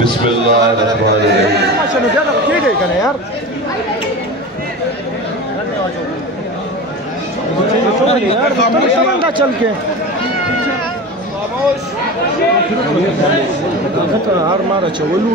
बिस्मिल्लाहिर्रहमानिर्रहीम। चल के हार मारा चवलू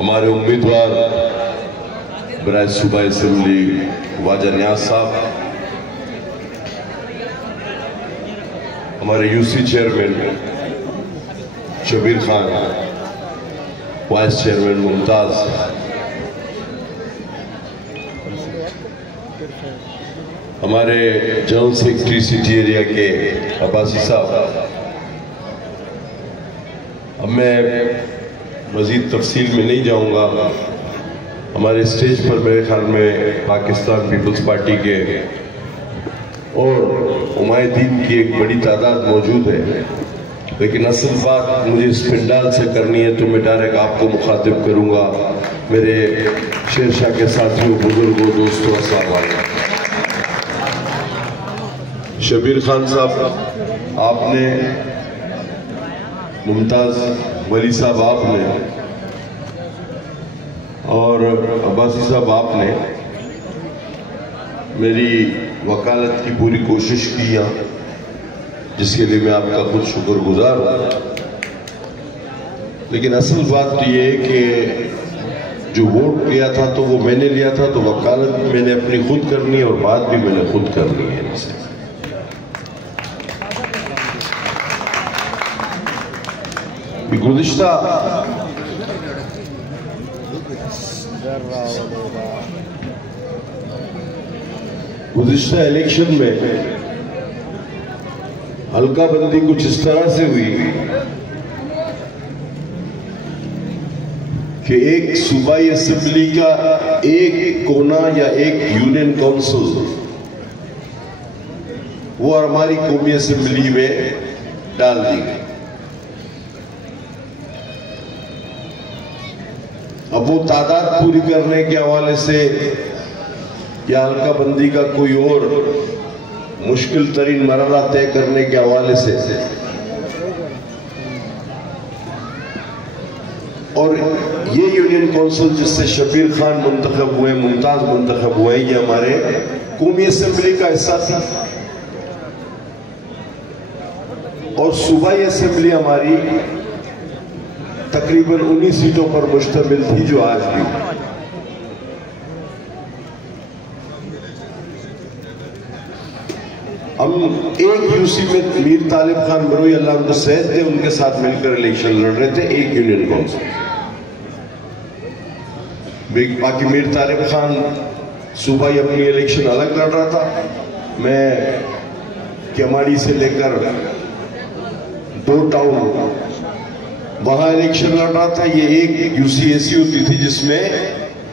हमारे उम्मीदवार बराए सूबा असेंबली ख्वाजा नियाज साहब, हमारे UC chairman Shabir Khan, vice chairman Mumtaz, हमारे जनरल सेक्रेटरी सिटी एरिया के अब्बासी साहब। अब मैं मजीद तफसील में नहीं जाऊंगा। हमारे स्टेज पर मेरे ख्याल में पाकिस्तान पीपल्स पार्टी के और उमायदीन की एक बड़ी तादाद मौजूद है, लेकिन असल बात मुझे इस पिंडाल से करनी है, तो मैं डायरेक्ट आपको मुखातिब करूंगा। मेरे शेरशाह के साथियों, बुजुर्गों, दोस्तों, अस्सलाम वालेकुम। शबीर खान साहब आपने, मुमताज वली साहब आपने और अब्बासी साहब आपने मेरी वकालत की पूरी कोशिश की, जिसके लिए मैं आपका खुद शुक्रगुजार हूँ। लेकिन असल बात तो ये है कि जो वोट लिया था तो वो मैंने लिया था, तो वकालत मैंने अपनी खुद करनी है और बात भी मैंने खुद करनी है इनसे। गुज़िश्ता इलेक्शन में हल्का बंदी कुछ इस तरह से हुई कि एक सूबाई असेंबली का एक कोना या एक यूनियन काउंसिल वो हमारी कौमी असेंबली में डाल दी गई। अब वो तादाद पूरी करने के हवाले से या हल्का बंदी का कोई और मुश्किल तरीन मरहला तय करने के हवाले से और ये यूनियन काउंसिल जिससे शबीर खान मुंतखब हुए, मुमताज मुंतखब हुए, ये हमारे कौमी असेंबली का हिस्सा था और सूबाई असेंबली हमारी तकरीबन 19 सीटों पर मुश्तमिल थी, जो आज भी। हम एक यूसी में मीर तालिब खान बरोई अल्लाह उनको सेहत थे, उनके साथ मिलकर इलेक्शन लड़ रहे थे, एक यूनियन काउंसिल। बाकी मीर तालिब खान सूबाई अपनी इलेक्शन अलग लड़ रहा था, मैं केमाड़ी से लेकर 2 टाउन वहां इलेक्शन लड़ रहा था। ये एक यूसी ऐसी होती थी जिसमें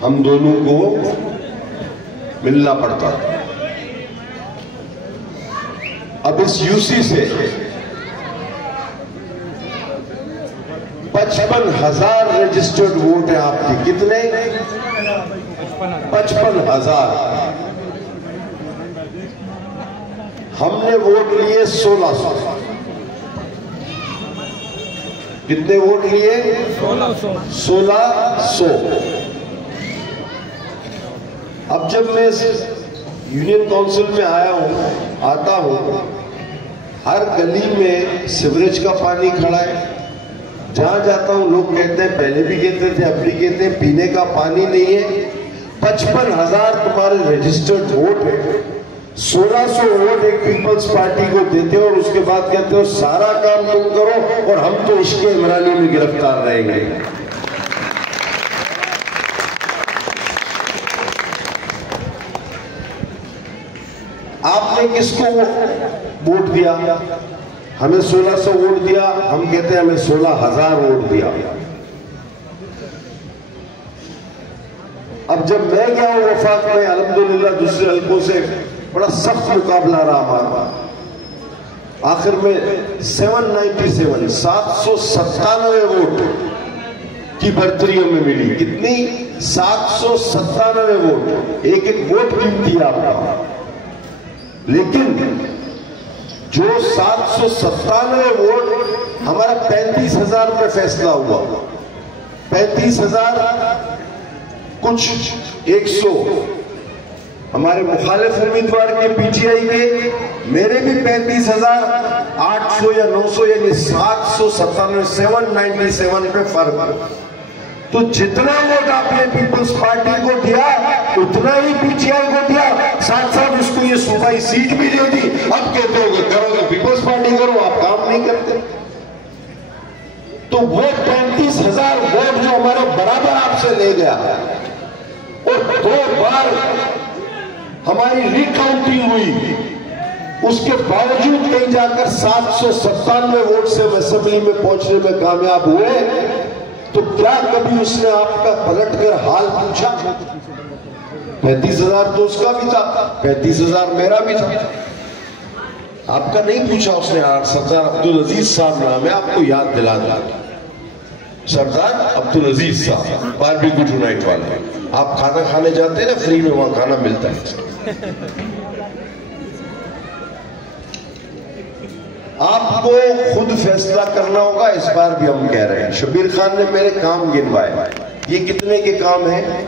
हम दोनों को मिलना पड़ता था। अब इस यूसी से 55,000 रजिस्टर्ड वोट है आपके। कितने? 55,000। हमने वोट लिए 1600। कितने वोट लिए? 1600। अब जब मैं यूनियन काउंसिल में आता हूं, हर गली में सीवरेज का पानी खड़ा है। जहां जाता हूं लोग कहते हैं, पहले भी कहते थे, अब भी कहते हैं, पीने का पानी नहीं है। 55,000 तुम्हारे रजिस्टर्ड वोट है, 1600 वोट एक पीपल्स पार्टी को देते हो और उसके बाद कहते हो सारा काम तुम करो और हम तो इश्क़ इमरानी में गिरफ्तार रहेंगे। आपने किसको वोट दिया? हमें 1600 वोट दिया, हम कहते हैं हमें 16,000 वोट दिया। अब जब मैं गया हूं वफाक में, अल्हम्दुलिल्लाह दूसरे हल्कों से बड़ा सख्त मुकाबला रहा हमारा। आखिर में 797 वोट की बर्तरी हमें मिली। कितनी? 797 वोट। एक एक वोट कीमती आपका। लेकिन जो 797 वोट, हमारा 35,000 पे फैसला हुआ। 35,000 कुछ 100 हमारे मुखालिफ उम्मीदवार के पीटीआई के, मेरे भी 35,800 या 900 यानी 797 पे फर्क। तो जितना वोट आपने पीपल्स पार्टी को दिया उतना ही पीटीआई को दिया, साथ साथ उसको ये सूबाई सीट भी दे दी। अब कहते हो करो तो पीपल्स पार्टी करो, आप काम नहीं करते। तो वो 35,000 वोट जो हमारे बराबर आपसे ले गया और 2 बार हमारी रिकाउंटिंग हुई, उसके बावजूद कहीं जाकर 797 वोट से हम असेंबली में पहुंचने में कामयाब हुए। तो क्या कभी उसने आपका पलटकर हाल पूछा? 35,000 तो उसका भी था, 35,000 मेरा भी था। आपका नहीं पूछा उसने। सरदार अब्दुल अजीज साहब नाम है, आपको याद दिला दिया। सरदार अब्दुल अजीज साहब बारबेक्यू टुनाइट वाले, आप खाना खाने जाते हैं ना, फ्री में वहां खाना मिलता है। आपको खुद फैसला करना होगा। इस बार भी हम कह रहे हैं, शबीर खान ने मेरे काम गिनवाए। ये कितने के काम है?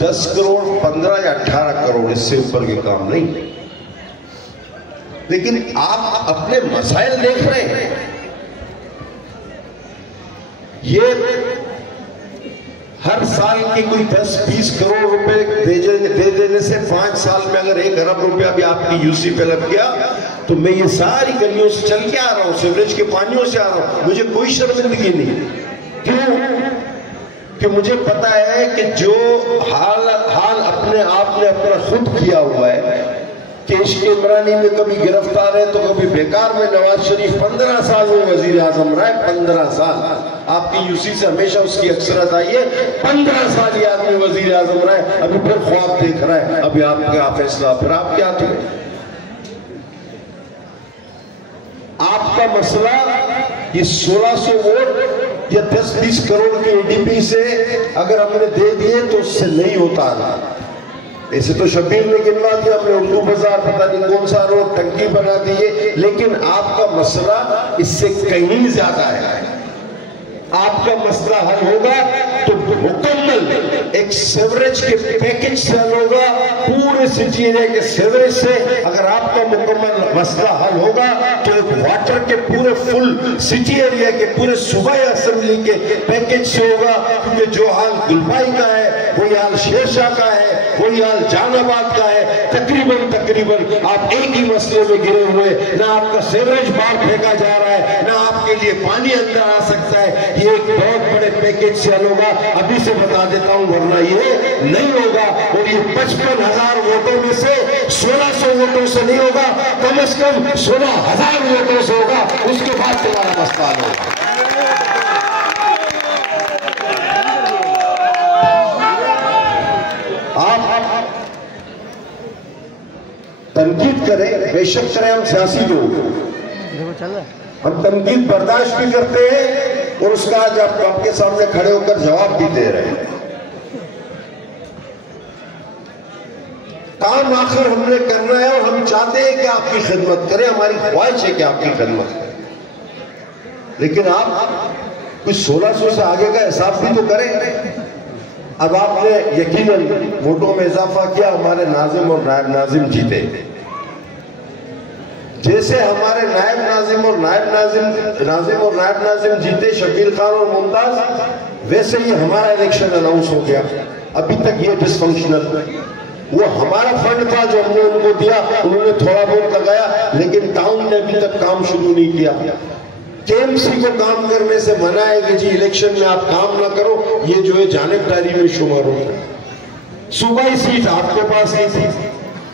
10 करोड़, 15 या 18 करोड़, इससे ऊपर के काम नहीं। लेकिन आप अपने मसाइल देख रहे हैं। ये हर साल के कोई 10-20 करोड़ रुपए दे देने से 5 साल में अगर 1 अरब रुपया भी आपकी यूसी पे लग गया, तो मैं ये सारी गलियों से चल के आ रहा हूं, सीवरेज के पानियों से आ रहा हूं, मुझे कोई शर्मिंदगी नहीं। क्यों? कि मुझे पता है कि जो हाल अपने आपने अपना खुद किया हुआ है कि इश्क इमरानी में कभी गिरफ्तार है तो कभी बेकार में। नवाज शरीफ 15 साल में वजीर आजम रहा है, 15 साल। आपकी यूसी से हमेशा उसकी अक्सरत आई है, 15 साल ये आदमी वजीर आजम रहा है, अभी फिर ख्वाब देख रहा है, अभी आपका फैसला फिर आपके हाथ में। आपका मसला ये 1600 वोट या 10-20 करोड़ के एडीपी से अगर हमने दे दिए तो उससे नहीं होता ना। ऐसे तो शबीर ने गिनवा दिया, हमने उर्दू बाजार पता नहीं कौन सा रोड टंकी बना दी है। लेकिन आपका मसला इससे कहीं ज्यादा है। आपका मसला हल होगा तो मुकम्मल एक सेवरेज के पैकेज से हल होगा, पूरे सिटी एरिया के सेवरेज से। अगर आपका मुकम्मल मसला हल होगा तो एक वाटर के पूरे फुल सिटी एरिया के पूरे सूबाई असेंबली के पैकेज से होगा। क्योंकि जो हाल गुलबाई का है, वही हाल शेरशाह का है, वही हाल जहानाबाद का है। तकरीबन आप एक ही मसले में गिरे हुए, ना आपका सेवरेज बाहर फेंका जा रहा है, ना आपके लिए पानी अंदर आ सकता है। ये एक बहुत बड़े पैकेज से हल होगा। अभी से बता देता हूं, वरना ये नहीं होगा। और ये 55,000 वोटों में से 1600 वोटों से नहीं होगा, कम से कम 16,000 वोटों से होगा। उसके बाद तुम्हारा मसला होगा। आप तनकीद करें, बेशक करें, हम सियासी लोग, हम तनकीद बर्दाश्त भी करते हैं और उसका आज आप आपके सामने खड़े होकर जवाब भी दे रहे हैं। काम आखिर हमने करना है और हम चाहते हैं कि आपकी खिदमत करें, हमारी ख्वाहिश है कि आपकी खिदमत करें। लेकिन आप कुछ 1600 से आगे का हिसाब भी तो करें। अब आपने यकीनन वोटों में इजाफा किया, हमारे नाजिम और नायब नाजिम जीते। जैसे हमारे नायब नाजिम और नायब नाजिम जीते, शबीर खान और मुमताज, वैसे ही हमारा इलेक्शन अनाउंस हो गया। अभी तक ये डिसफंक्शनल, वो हमारा फंड था जो हमने उनको दिया, उन्होंने थोड़ा बहुत लगाया, लेकिन टाउन ने अभी तक काम शुरू नहीं किया। केएमसी को काम करने से मना है कि जी इलेक्शन में आप काम ना करो, ये जो है जानिबदारी में शुमार होता है। सूबाई सीट आपके पास नहीं थी,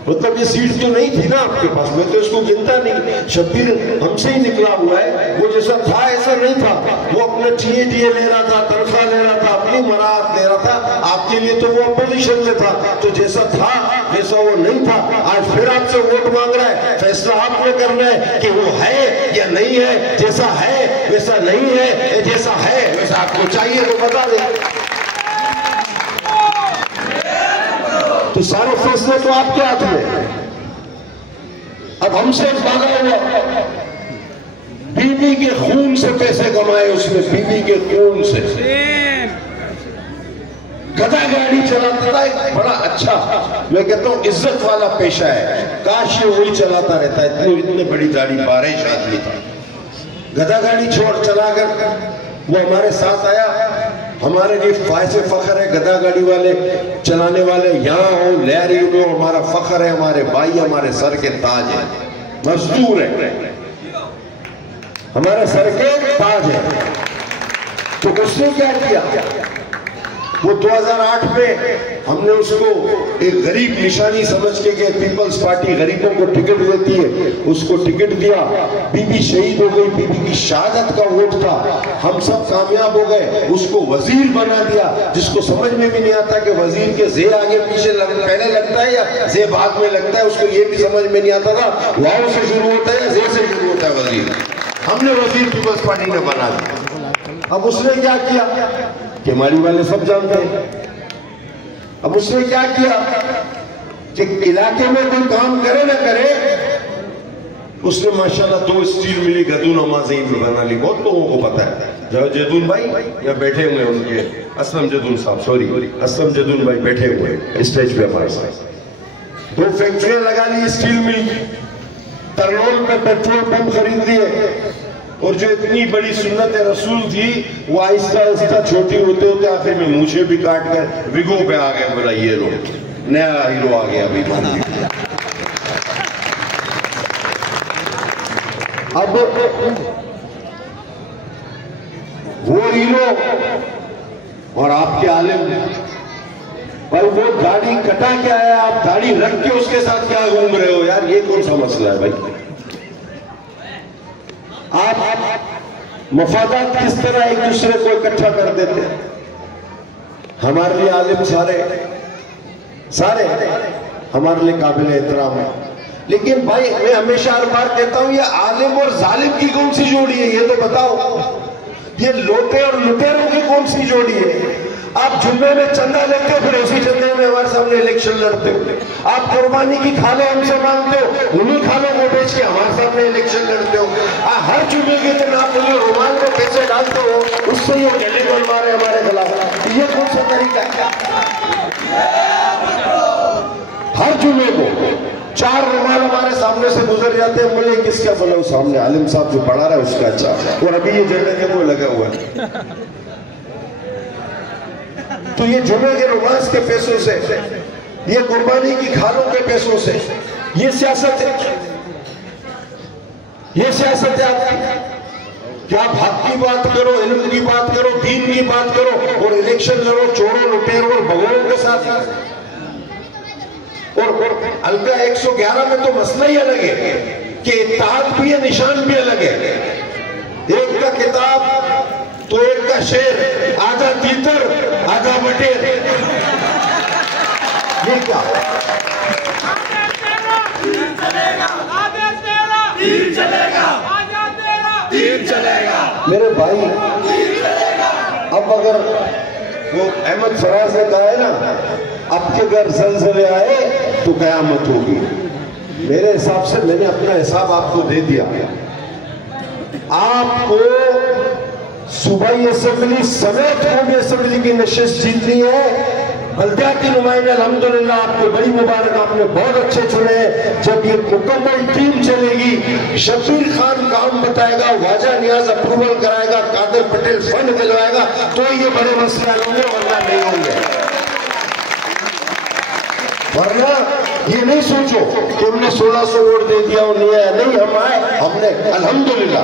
मतलब ये सीट तो नहीं थी ना आपके पास, मैं तो इसको गिनता नहीं। शब्बीर हमसे ही निकला हुआ है, वो जैसा था ऐसा नहीं था। वो अपना टीए ले रहा था, तनख्वाह ले रहा था, अपनी मराहत ले रहा था। आपके लिए तो वो अपोजिशन में था, तो जैसा था वैसा वो नहीं था। आज फिर आपसे वोट मांग रहा है, फैसला आपने करना है कि वो है या नहीं है, जैसा है वैसा नहीं है, जैसा है वैसा आपको चाहिए वो बता दें। तो सारे फैसले तो आपके हाथ में। अब हमसे मांगा हुआ, बीबी के खून से पैसे कमाए उसने, बीबी के खून से। गधा गाड़ी चलाता था, एक बड़ा अच्छा, मैं कहता हूं इज्जत वाला पेशा है। काश ये वही चलाता रहता है। इतनी बड़ी गाड़ी, 12 आदमी था। गधा गाड़ी छोड़ चलाकर वो हमारे साथ आया। हमारे लिए फायसे फख्र है, गधा गाड़ी वाले चलाने वाले यहाँ हो, लहरी हो, हमारा फख्र है। हमारे भाई हमारे सर के ताज है, मजदूर है, हमारे सर के ताज है। तो उसने क्या किया, वो 2008 में हमने उसको एक गरीब निशानी समझ के गए। पीपल्स पार्टी गरीबों को टिकट देती है, उसको टिकट दिया। बीबी शहीद हो गई, बीबी की शहादत का वोट था, हम सब कामयाब हो गए। उसको वजीर बना दिया, जिसको समझ में भी नहीं आता कि वजीर के जे आगे पीछे पहले लगता है या जे बाद में लगता है। उसको ये भी समझ में नहीं आता था वाव से शुरू होता है या जे से शुरू होता है वजीर। हमने वजीर पीपल्स पार्टी ने बना दिया। अब उसने क्या किया, केमाड़ी वाले सब जानते हैं। अब उसने क्या किया कि इलाके में कोई काम करे ना करे, उसने माशाल्लाह 2 स्टील मिली गदू नमाज़ें बना ली। बहुत लोगों को पता है। जदून भाई यहाँ बैठे हुए, उनके असलम जदून साहब, सॉरी असलम जदून भाई बैठे हुए स्टेज पे हमारे साथ। 2 फैक्ट्रियां लगा ली स्टील मिल। तरनौल पे पेट्रोल पंप खरीद लिए। और जो इतनी बड़ी सुन्नत रसूल थी, वो आहिस्ता आहिस्ता छोटी होते होते आखिर में मूछे भी काट कर विगो पे आ गए। बोला ये लो नया हीरो आ गया अभी। अब वो हीरो और आपके आलिम भाई, वो दाढ़ी कटा क्या है, आप दाढ़ी रख के उसके साथ क्या घूम रहे हो यार, ये कौन सा मसला है भाई। आप मफादात किस तरह एक दूसरे को इकट्ठा कर देते हैं। हमारे लिए आलिम सारे हमारे लिए काबिल एहतराम है। लेकिन भाई मैं हमेशा हर बार कहता हूं, ये आलिम और जालिम की कौन सी जोड़ी है ये तो बताओ। ये लोटे और लुटेरों की कौन सी जोड़ी है। आप जुम्मे में चंदा लेते हो, फिर उसी चंदे में हमारे सामने इलेक्शन लड़ते हो। आप कुर्बानी की खाले हमसे मांगते हो, उन्हीं खालों को बेच के हमारे सामने इलेक्शन लड़ते हो। हर जुम्मे के दिन आप मुझे रुमाल में पैसे डालते हो, उससे ये गले को मारे हमारे खिलाफ। ये कौन सा तरीका है। हर जुम्मे को 4 रुमाल हमारे सामने से गुजर जाते हैं। बोले किसका बोला, वो सामने आलिम साहब जो पढ़ा रहा है उसका। अच्छा, और अभी ये जगह वो लगा हुआ है। तो ये जुमे के नमाज के पैसों से, ये कुर्बानी की खालों के पैसों से, ये सियासत है। ये सियासत है आपकी कि आप हक की बात करो, इल्म की बात करो, दीन की बात करो, और इलेक्शन लड़ो चोरों लुटेरों और भगोड़ों के साथ। और हल्का 111 में तो मसला ही अलग है कि इत्तेहाद भी है, निशान भी अलग है। एक का किताब तो एक का शेर, आधा तीतर आधा बटेर। ये क्या तीर चलेगा मेरे भाई। अब अगर वो अहमद फराज ने कहा है ना, अब के घर ज़लज़ले आए तो क़यामत होगी। मेरे हिसाब से मैंने अपना हिसाब आपको दे दिया। आपको सूबाई असेंबली समेत कौमी असेंबली की नशिस्त जीतनी है। बल्दियाती नुमाइंदे अल्हम्दुलिल्लाह आपको बड़ी मुबारक, आपने बहुत अच्छे चुने। जब ये मुकम्मल टीम चलेगी, शब्बीर खान काम बताएगा, वाजा नियाज अप्रूवल कराएगा, कादिर पटेल फंड दिलवाएगा, तो ये बड़े मसले होंगे, वरना नहीं होंगे। वरना ये ये नहीं सोचो कि हमने 1600 वोट दे दिया और नहीं आया, नहीं हम आए, हमने अल्हम्दुलिल्लाह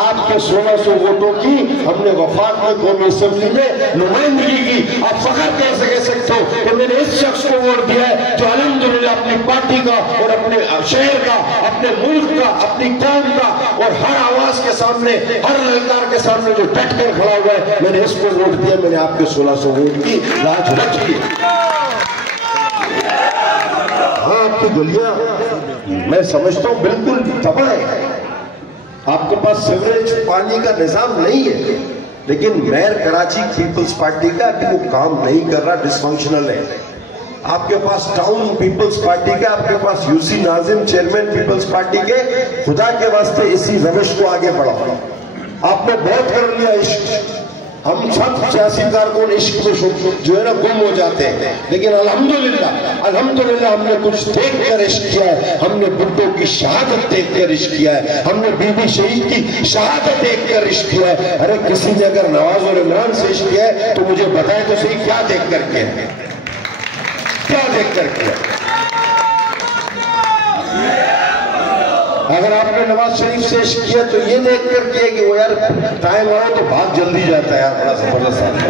आपके 1600 वोटों की हमने वफाक में कौमी असेंबली में नुमाइंदगी की। आप फख्र कैसे कह सकते हो कि मैंने इस शख्स को वोट दिया है जो अल्हम्दुलिल्लाह अपनी पार्टी का और अपने शहर का, अपने मुल्क का, अपनी कौम का और हर आवाज के सामने, हर ललकार के सामने जो डट कर खड़ा हुआ है, मैंने इसको वोट दिया, मैंने आपके 1600 वोट की राज रच की। हाँ, आपकी गलियां मैं समझता हूं बिल्कुल तबाह है, आपके पास सीवरेज पानी का निजाम नहीं है, लेकिन मेयर कराची पीपल्स पार्टी का अभी वो काम नहीं कर रहा, डिसफंक्शनल है। आपके पास टाउन पीपल्स पार्टी का, आपके पास यूसी नाजिम चेयरमैन पीपल्स पार्टी के, खुदा के वास्ते इसी रविश को आगे बढ़ाओ। आपने बहुत कर लिया इश्क, हम सब सियासी कारकुन इश्क में जो है ना गुम हो जाते हैं, लेकिन अल्हम्दुलिल्लाह हमने कुछ देख कर इश्क किया है, हमने बुड्ढों की शहादत देख कर इश्क किया है, हमने बीबी शहीद की शहादत देख कर इश्क किया है। अरे किसी ने अगर नवाज और इमरान से इश्क किया है तो मुझे बताए तो सही, क्या देख कर किया है, क्या देख कर किया? अगर आपने नवाज शरीफ से इश्क किया तो ये देख कर किया कि वो यार टाइम आओ तो भाग जल्दी जाता है यार, बड़ा जबरदस्त आदमी।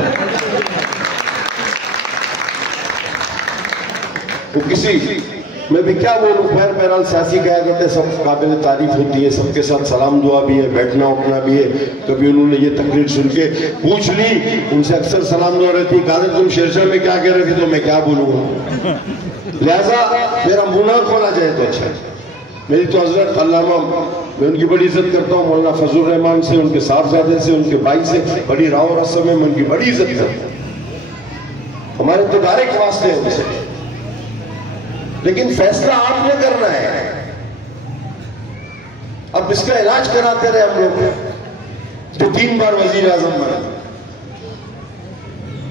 तो किसी मैं भी क्या बोलूं, खैर बहरहाल सियासी कहा करते सब काबिल तारीफ होती है, सबके साथ सलाम दुआ भी है, बैठना उठना भी है। कभी उन्होंने ये तकरीर सुन के पूछ ली, उनसे अक्सर सलाम दुआ रहती, कादिर तुम शेरशाह में क्या कह रहे थे, तो मैं क्या बोलूँगा, लिहाजा मेरा मुंह ना खोला जाए तो अच्छा। मेरी तो हजरत अल्लामा, मैं उनकी बड़ी इज्जत करता हूँ, मौलाना फजलुर रहमान से, उनके साहबजादे से, उनके भाई से बड़ी राव रस्म है, मैं उनकी बड़ी इज्जत करता हूँ, हमारे तो डायरेक्ट वास्ते हैं उनसे, लेकिन फैसला आपने करना है। अब इसका इलाज कराते रहे हम लोग जो 3 बार वजीर आजम बना,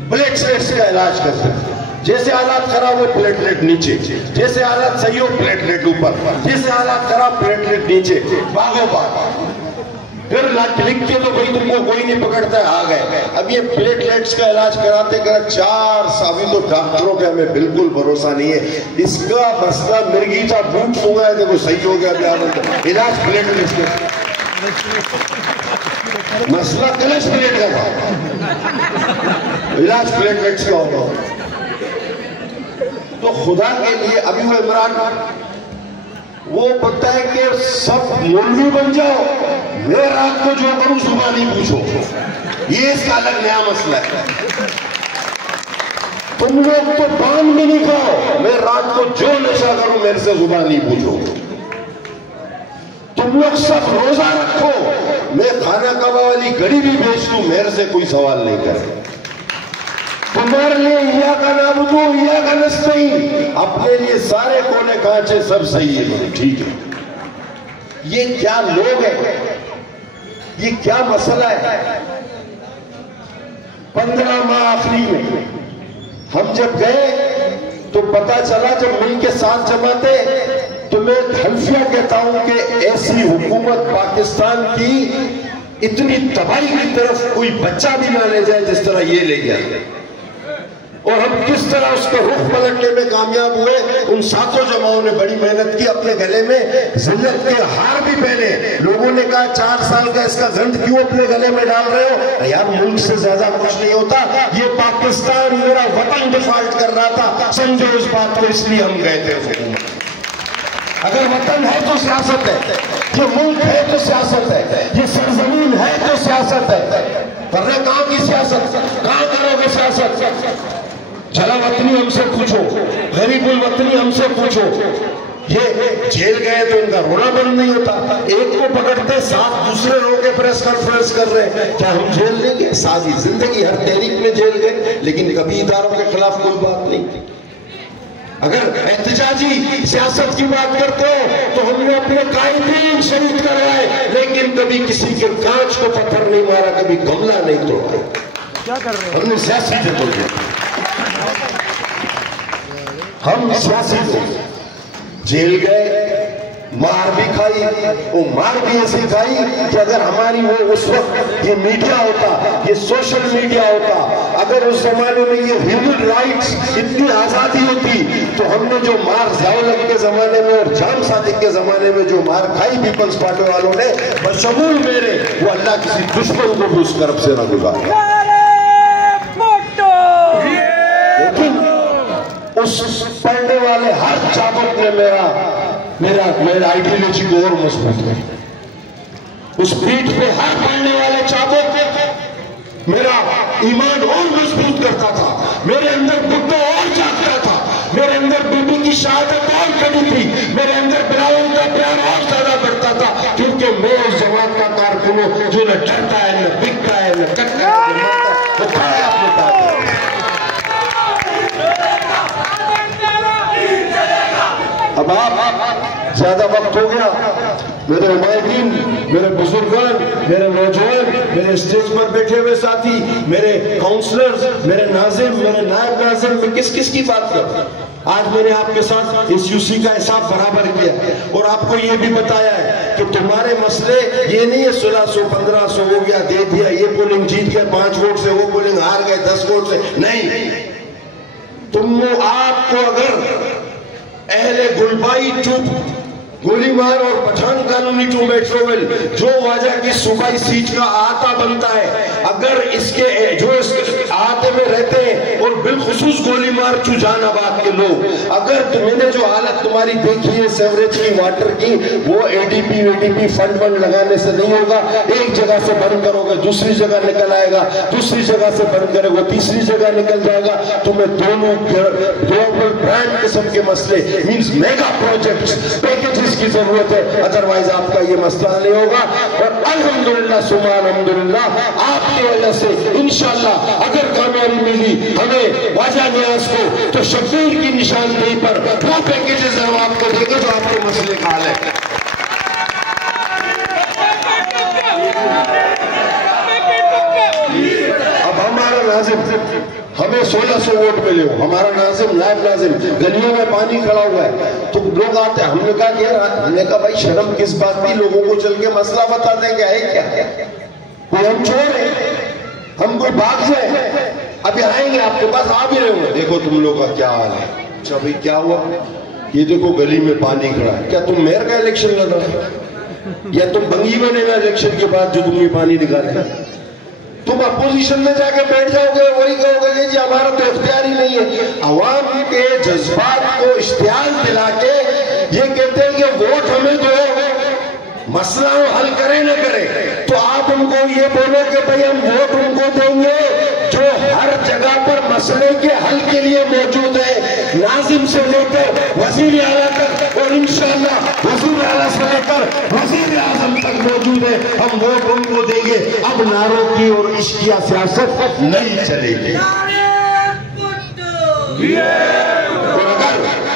प्लेटलेट्स का इलाज करते हैं, जैसे हालात खराब हो प्लेटलेट नीचे, जैसे हालात सही हो प्लेटलेट ऊपर, जैसे हालात खराब प्लेटलेट नीचे, भागो भागो, फिर लिख के तो भाई तुमको कोई नहीं पकड़ता है, आ गए। अब ये प्लेटलेट्स का इलाज कराते कराते 4 साल, तो डॉक्टरों पे हमें बिल्कुल भरोसा नहीं है। इसका मसला मिर्गी का बूट हुआ है, देखो सही हो गया, इलाज प्लेटलेट्स का, मसला कलश प्लेट का था, इलाज प्लेटलेट्स का होगा। तो खुदा के लिए अभी वो इमरान वो पता है कि सब मौलवी बन जाओ, मैं रात को जो करूं सुबह नहीं पूछो, ये इसका अलग नया मसला है। तुम लोग तो पान भी नहीं खाओ, मैं रात को जो नशा करूं मेरे से सुबह नहीं पूछो। तुम लोग सब रोजा रखो, मैं खाना कबा वाली घड़ी भी बेच दूं, मेरे से कोई सवाल नहीं करे। तुम्हारे लिए या का नाबुदू या का नस्तईन, अपने लिए सारे कोने कांचे सब सही है, ठीक है। ये क्या लोग हैं, ये क्या मसला है। 15 माह आखिरी में हम जब गए तो पता चला, जब मिल के साथ जमाते तो मैं हल्फिया कहता हूं कि ऐसी हुकूमत पाकिस्तान की इतनी तबाही की तरफ कोई बच्चा भी ना ले जाए जिस तरह ये ले गया, और हम किस तरह उसके रुख पलटने में कामयाब हुए। उन 7 जमाओं ने बड़ी मेहनत की, अपने गले में जिल्लत के हार भी पहने। लोगों ने कहा 4 साल का इसका गंध क्यों अपने गले में डाल रहे हो, यार मुल्क से ज्यादा कुछ नहीं होता, ये पाकिस्तान मेरा वतन डिफॉल्ट कर रहा था, समझो इस बात को, इसलिए हम गए थे। अगर वतन है तो सियासत है, ये मुल्क है तो सियासत है, ये सरजमीन है तो सियासत है, वरना कहां की सियासत, कहां करोगे सियासत। चला वतनी हमसे पूछो, गरीबुल वतनी हमसे पूछो, ये जेल गए तो इनका रोना बंद नहीं होता, एक को पकड़ते 7 दूसरे लोगों के प्रेस कॉन्फ्रेंस कर रहे हैं, क्या हम जेल लेंगे? सारी जिंदगी हर तहरीक में जेल गए, लेकिन कभी इदारों के खिलाफ कोई बात नहीं। अगर एहतजाजी सियासत की बात करते हो तो हमने अपने कायदीन शहीद करवाए, लेकिन कभी किसी के कांच को पत्थर नहीं मारा, कभी गमला नहीं तोड़ा। क्या कर रहे हैं? हमने सियासी से तोड़े, हम सियासी थे, जेल गए, मार भी खाई, वो मार भी ऐसी खाई कि अगर हमारी वो उस वक्त ये मीडिया होता, ये सोशल मीडिया होता, अगर उस जमाने में ये ह्यूमन राइट्स इतनी आजादी होती तो हमने जो मार ज़ियाउल के जमाने में और जाम सादिक के जमाने में जो मार खाई पीपल्स पार्टी वालों ने बशमूल मेरे, वो अल्लाह किसी दुश्मन को भी उस कर्ब से ना गुजारे। लेकिन उस पढ़ने वाले हर चाबुक ने मेरा आइडियोलॉजी को और मजबूत किया। उस पीठ पे हर पढ़ने वाले चाबुक मेरा ईमान और मजबूत करता था, मेरे अंदर बुद्धा और जागता था, मेरे अंदर बीबी की शहादत और कड़ी थी, मेरे अंदर बिलावल का प्यार और ज्यादा बढ़ता था, क्योंकि मैं उस जमात का कारकुन हूं जो न डरता है, न बिकता है, न कटता है, वो खड़ा अपने साथ। अब आप ज्यादा वक्त हो गया, मेरे उमायदीन, मेरे बुजुर्गान, मेरे नौजवान, मेरे स्टेज पर बैठे हुए साथी, मेरे काउंसलर्स, मेरे नाजिम, मेरे नायब नाजिम, मैं किस किस की बात करूं? आज मैंने आपके साथ इस यूसी का हिसाब बराबर किया और आपको ये भी बताया है कि तुम्हारे मसले ये नहीं है 1600 1500 हो गया दे दिया, ये पोलिंग जीत गया 5 वोट से, वो पोलिंग हार गए 10 वोट से, नहीं। आपको अगर अहले गुलबाई टू गोली मार और Pathan colony to Metroville जो वाजा की सूबाई सीट का आता बनता है, अगर इसके जो इस आते में रहते हैं और बिलखुसूस गोली मार टू जहानाबाद के लोग, अगर मैंने जो हालत तुम्हारी देखी है सेवरेज की, वाटर की, वो एडीपी फंड लगाने से नहीं होगा। एक जगह से बंद करोगे दूसरी जगह निकल आएगा, दूसरी जगह से बंद करोगे तीसरी जगह निकल जाएगा। तुम्हें दोनों ग्लोबल ब्रांड किस्म के मसले मींस मेगा प्रोजेक्ट्स पैकेजेस की जरूरत है, अदरवाइज आपका ये मसला नहीं होगा। और अल्हम्दुलिल्लाह सुमा अल्हम्दुलिल्लाह आपकी वजह से इंशाअल्लाह अगर कामयाबी मिली हमें वाजा न्याज को, तो शब्बीर की निशानदेही पर वो पैकेजेस हम आपको देंगे जो आपके मसले का हल है। अब हमारा नाज़िम, हमें 1600 वोट मिले हो, हमारा नाज़िम नायब नाज़िम गलियों में पानी खड़ा हुआ है, तो लोग आते हैं, हमने कहा यार, हमने कहा भाई शर्म किस बात की, लोगों को चल के मसला बता देंगे है क्या, कोई हम चोर है, हम कोई भाग जाए, अभी आएंगे आपके पास, आ भी रहे हो, देखो तुम लोग का क्या हाल है। अच्छा भाई क्या हुआ? ये देखो गली में पानी खड़ा है, क्या तुम मेयर का इलेक्शन लड़ रहे हो या तुम बंगी बनेगा इलेक्शन के बाद जो तुम्हें पानी निकाले? तुम अपोजिशन में जाके बैठ जाओगे, वही कहोगे जी हमारा तो इख्तियार ही नहीं है। अवाम के जज्बात को इश्तियाल दिला के ये कहते हैं कि वोट हमें दो, मसला हल करे न करे, तो आप उनको ये बोलो कि भाई हम वोट उनको देंगे जो हर जगह पर मसले के हल के लिए मौजूद है, नाजिम से लेकर वजीर आला तक और इंशाअल्लाह वजीर आला से लेकर वजीर आजम तक मौजूद है, हम वोट उनको देंगे। अब नारों की और इश्किया सियासत नहीं चलेगी। और अगर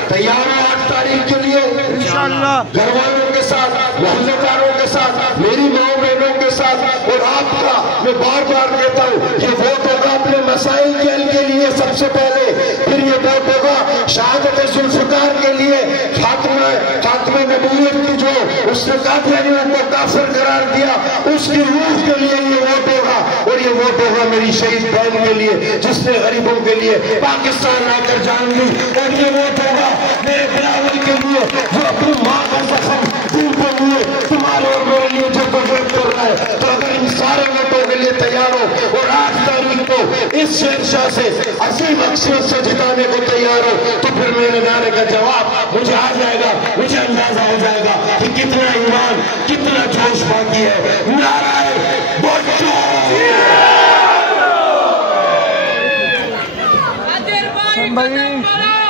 तैयार हो 8 तारीख के लिए इंशाअल्लाह, घर वालों के साथ, मोहल्लेदारों के साथ, मेरी माओ बहनों के साथ, और आपका मैं बार बार कहता हूँ ये वोट होगा अपने मसाइल के हल के लिए सबसे पहले, फिर ये वोट होगा शहादत जुल्फिकार के लिए, खात्मे नबूवत की जो उसने कादियानियों को काफिर करार दिया उसकी रूह के लिए ये वोट होगा। और ये वोट होगा मेरी शहीद बहन के लिए जिसने गरीबों के लिए पाकिस्तान आकर जान ली, और ये वोट होगा मेरे बिलावल के लिए जो अपनी माँ का जख्म दिल के लिए तुम्हारे और मेरे लिए जो बगैर कर रहा है। तो अगर इन सारे वोटों के लिए तैयार हो और 8 तारीख को इस शहंशाह से असीम अक्सर से जिताने को तैयार हो, तो फिर मेरे नारे का जवाब मुझे आ जाएगा, मुझे अंदाजा हो जाएगा कि कितना ईमान, कितना जोश बाकी है। नारे भुट्टो भाई